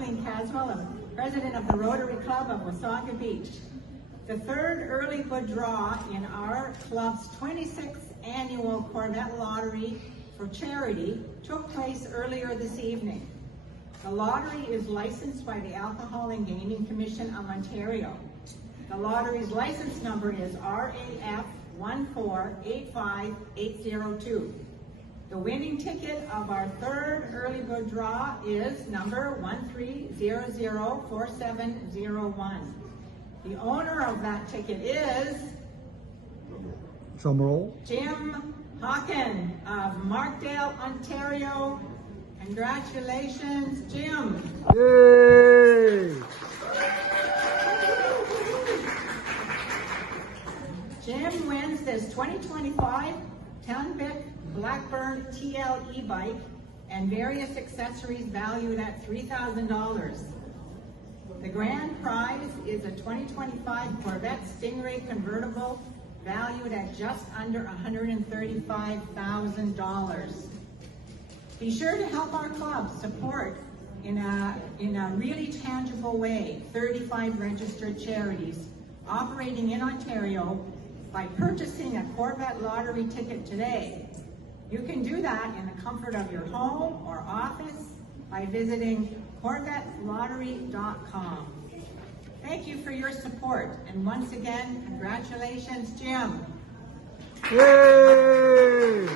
Kathleen Caswell, I'm president of the Rotary Club of Wasaga Beach. The third early bird draw in our club's 26th annual Corvette lottery for charity took place earlier this evening. The lottery is licensed by the Alcohol and Gaming Commission of Ontario. The lottery's license number is RAF 1485802. The winning ticket of our third early bird draw is number 13004701. The owner of that ticket is Jim Hawken of Markdale, Ontario. Congratulations, Jim. Yay! Jim wins this 2025 10-bit Blackburn TL e-bike and various accessories valued at $3,000. The grand prize is a 2025 Corvette Stingray convertible valued at just under $135,000. Be sure to help our club support in a really tangible way 35 registered charities operating in Ontario by purchasing a Corvette lottery ticket today. You can do that in the comfort of your home or office by visiting CorvetteLottery.com. Thank you for your support, and once again, congratulations, Jim. Yay!